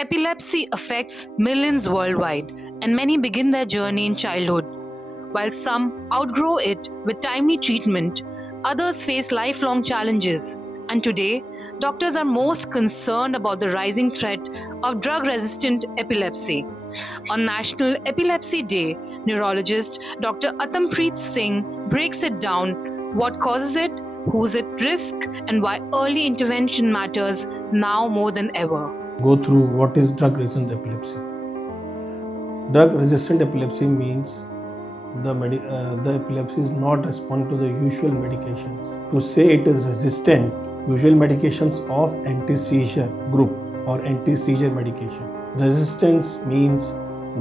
Epilepsy affects millions worldwide, and many begin their journey in childhood. While some outgrow it with timely treatment, others face lifelong challenges. And today, doctors are most concerned about the rising threat of drug resistant epilepsy. On National Epilepsy Day, neurologist Dr. Atampreet Singh breaks it down: what causes it, who's at risk, and why early intervention matters now more than ever. Go through what is drug-resistant epilepsy. Drug-resistant epilepsy means the epilepsy is not responding to the usual medications. To say it is resistant, usual medications of anti-seizure group or anti-seizure medication. Resistance means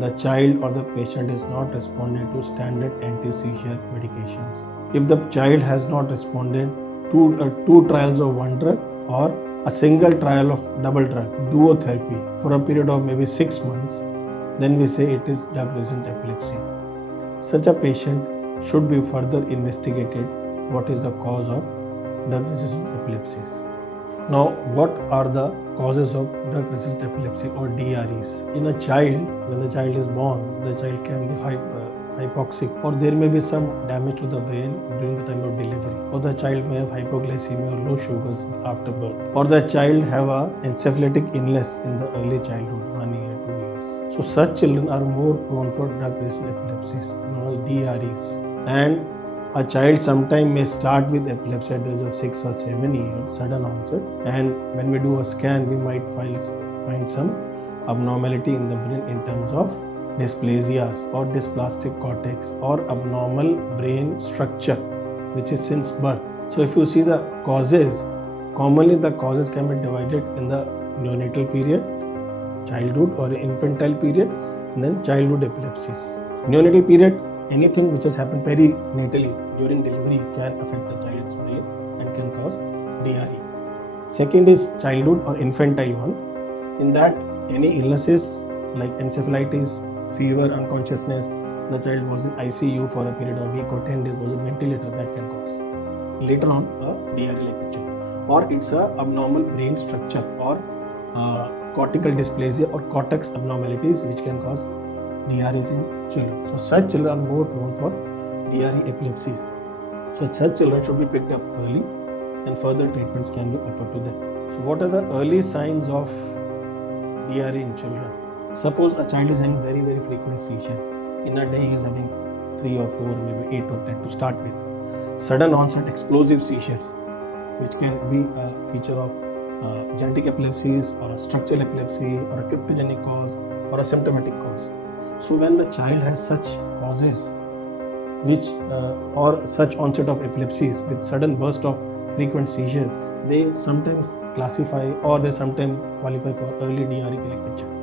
the child or the patient is not responding to standard anti-seizure medications. If the child has not responded to two trials of one drug or a single trial of double drug, duotherapy, for a period of maybe 6 months, then we say it is drug-resistant epilepsy. Such a patient should be further investigated what is the cause of drug-resistant epilepsies. Now, what are the causes of drug-resistant epilepsy or DREs? In a child, when the child is born, the child can be hypoxic, or there may be some damage to the brain during the time of delivery, or the child may have hypoglycemia or low sugars after birth, or the child have a encephalitic illness in the early childhood, 1 year, 2 years. So such children are more prone for drug-resistant epilepsies, known as DREs. And a child sometime may start with epilepsy at the age of 6 or 7 years, sudden onset, and when we do a scan, we might find some abnormality in the brain in terms of dysplasias or dysplastic cortex or abnormal brain structure, which is since birth. So if you see the causes, commonly the causes can be divided in the neonatal period, childhood or infantile period, and then childhood epilepsies. Neonatal period, anything which has happened perinatally during delivery can affect the child's brain and can cause DRE. Second is childhood or infantile one. In that, any illnesses like encephalitis, fever, unconsciousness, the child was in ICU for a period of a week or 10 days, was in ventilator, that can cause later on a DRE-like picture. Or it's a abnormal brain structure or cortical dysplasia or cortex abnormalities which can cause DREs in children. So such children are more prone for DRE epilepsies. So such children should be picked up early and further treatments can be offered to them. So what are the early signs of DRE in children? Suppose a child is having very, very frequent seizures. In a day he is having 3 or 4, maybe 8 or 10 to start with. Sudden onset explosive seizures, which can be a feature of genetic epilepsies or a structural epilepsy or a cryptogenic cause or a symptomatic cause. So when the child has such causes or such onset of epilepsies with sudden burst of frequent seizure, they sometimes classify or they sometimes qualify for early DRE-like picture.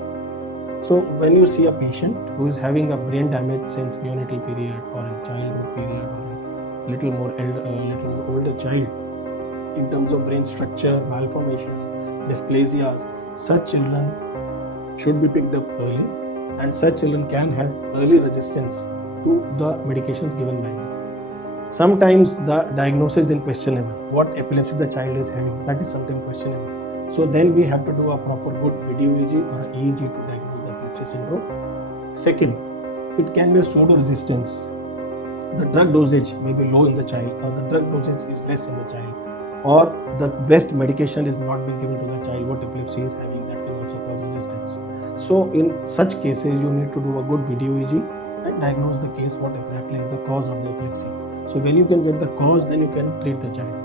So when you see a patient who is having a brain damage since neonatal period or in childhood period or a little more older child, in terms of brain structure, malformation, dysplasias, such children should be picked up early, and such children can have early resistance to the medications given by him. Sometimes the diagnosis is questionable. What epilepsy the child is having, that is sometimes questionable. So then we have to do a proper good video EEG or an EEG to diagnose the epilepsy syndrome. Second, it can be a pseudo-resistance. The drug dosage may be low in the child, or the drug dosage is less in the child, or the best medication is not being given to the child what epilepsy is having, that can also cause resistance. So in such cases, you need to do a good video EEG and diagnose the case what exactly is the cause of the epilepsy. So when you can get the cause, then you can treat the child.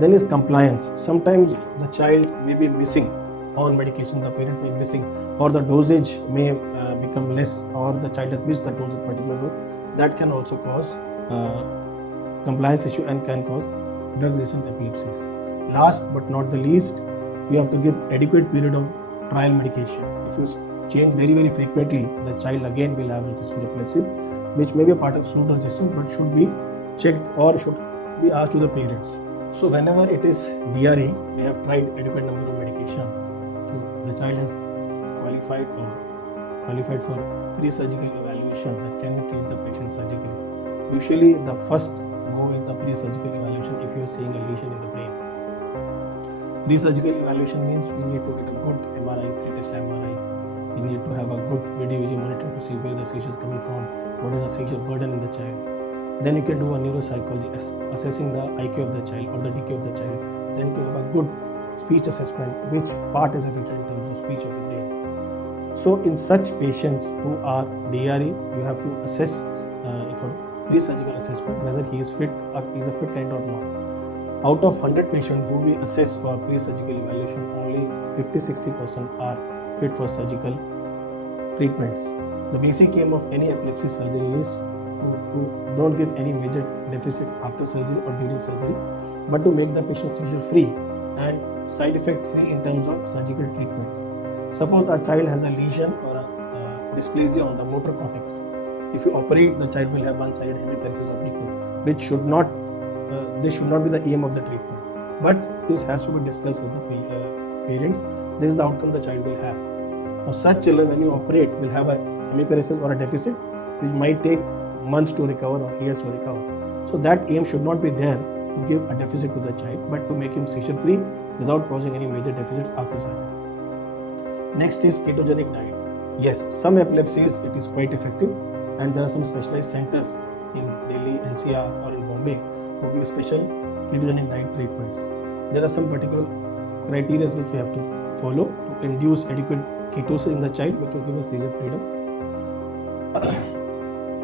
Then is compliance. Sometimes the child may be missing on medication, the parent may be missing, or the dosage may become less, or the child has missed the dose of particular dose. That can also cause compliance issue and can cause drug-resistant epilepsies. Last but not the least, you have to give adequate period of trial medication. If you change very, very frequently, the child again will have resistant epilepsies, which may be a part of pseudo-resistance but should be checked or should be asked to the parents. So whenever it is DRE, we have tried adequate number of medications. So the child has qualified for pre-surgical evaluation that can be treated the patient surgically. Usually the first go is a pre-surgical evaluation if you are seeing a lesion in the brain. Pre-surgical evaluation means you need to get a good MRI, 3-test MRI, You need to have a good video EEG monitoring to see where the seizure is coming from, what is the seizure burden in the child. Then you can do a neuropsychology assessing the IQ of the child or the DQ of the child. Then to have a good speech assessment, which part is affected in terms of speech of the brain. So in such patients who are DRE, you have to assess for pre-surgical assessment whether he is fit or is a fit kind or not. Out of 100 patients who we assess for pre-surgical evaluation, only 50-60% are fit for surgical treatments. The basic aim of any epilepsy surgery is to don't give any major deficits after surgery or during surgery, but to make the patient seizure free and side effect free in terms of surgical treatments. Suppose a child has a lesion or a dysplasia on the motor cortex. If you operate, the child will have one-sided hemiparesis of weakness, which should not this should not be the aim of the treatment. But this has to be discussed with the parents. This is the outcome the child will have. Now, such children, when you operate, will have a hemiparesis or a deficit, which might take months to recover or years to recover. So that aim should not be there to give a deficit to the child, but to make him seizure free without causing any major deficits after surgery. Next is ketogenic diet. Yes, some epilepsies it is quite effective, and there are some specialized centers in Delhi, NCR or in Bombay who give special ketogenic diet treatments. There are some particular criteria which we have to follow to induce adequate ketosis in the child, which will give us seizure freedom.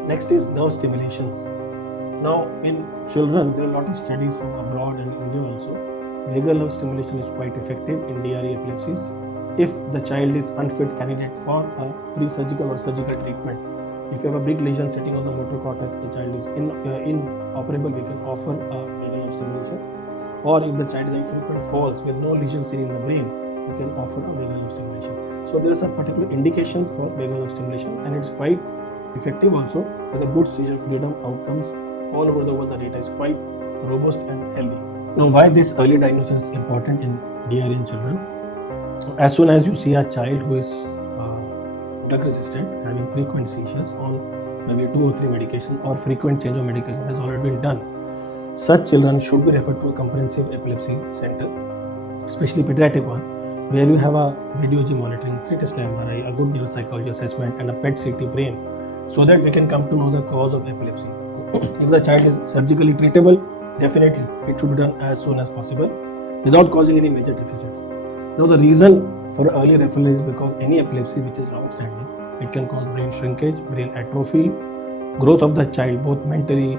Next is nerve stimulations. Now, in children, there are a lot of studies from abroad and India also. Vagal nerve stimulation is quite effective in DRE epilepsies if the child is unfit candidate for a pre-surgical or surgical treatment. If you have a big lesion sitting on the motor cortex, the child is inoperable, we can offer a vagal nerve stimulation. Or if the child is infrequent falls with no lesion seen in the brain, you can offer a vagal nerve stimulation. So there are some particular indications for vagal nerve stimulation, and it's quite effective also with a good seizure freedom outcomes. All over the world, the data is quite robust and healthy. Now, why this early diagnosis is important in DRE in children? As soon as you see a child who is drug resistant, having frequent seizures on maybe 2 or 3 medications, or frequent change of medication has already been done, such children should be referred to a comprehensive epilepsy center, especially pediatric one, where you have a video EEG monitoring, 3 Tesla MRI, a good neuropsychology assessment, and a PET-CT brain, so that we can come to know the cause of epilepsy. If the child is surgically treatable, definitely it should be done as soon as possible without causing any major deficits. Now, the reason for early referral is because any epilepsy which is long-standing, it can cause brain shrinkage, brain atrophy, growth of the child, both mentally,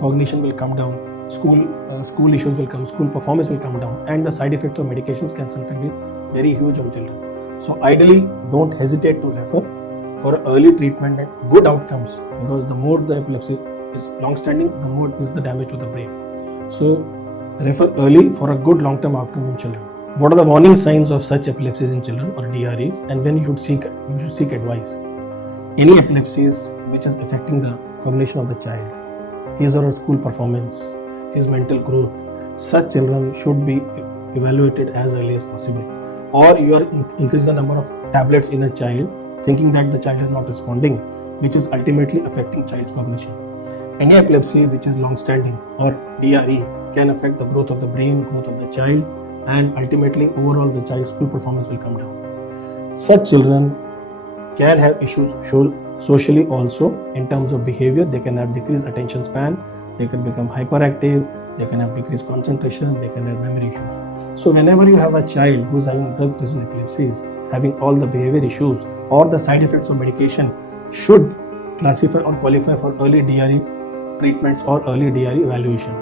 cognition will come down, school issues will come, school performance will come down, and the side effects of medications can sometimes be very huge on children. So ideally, don't hesitate to refer for early treatment and good outcomes, because the more the epilepsy is long-standing, the more is the damage to the brain. So refer early for a good long-term outcome in children. What are the warning signs of such epilepsies in children or DREs, and when you should seek advice? Any epilepsies which is affecting the cognition of the child, his or her school performance, his mental growth, such children should be evaluated as early as possible. Or you are increasing the number of tablets in a child, thinking that the child is not responding, which is ultimately affecting child's cognition. Any epilepsy which is long-standing or DRE can affect the growth of the brain, growth of the child, and ultimately overall the child's school performance will come down. Such children can have issues socially also in terms of behavior. They can have decreased attention span, they can become hyperactive, they can have decreased concentration, they can have memory issues. So whenever you have a child who is having drug-resistant epilepsies, having all the behavior issues or the side effects of medication, should classify or qualify for early DRE treatments or early DRE evaluation.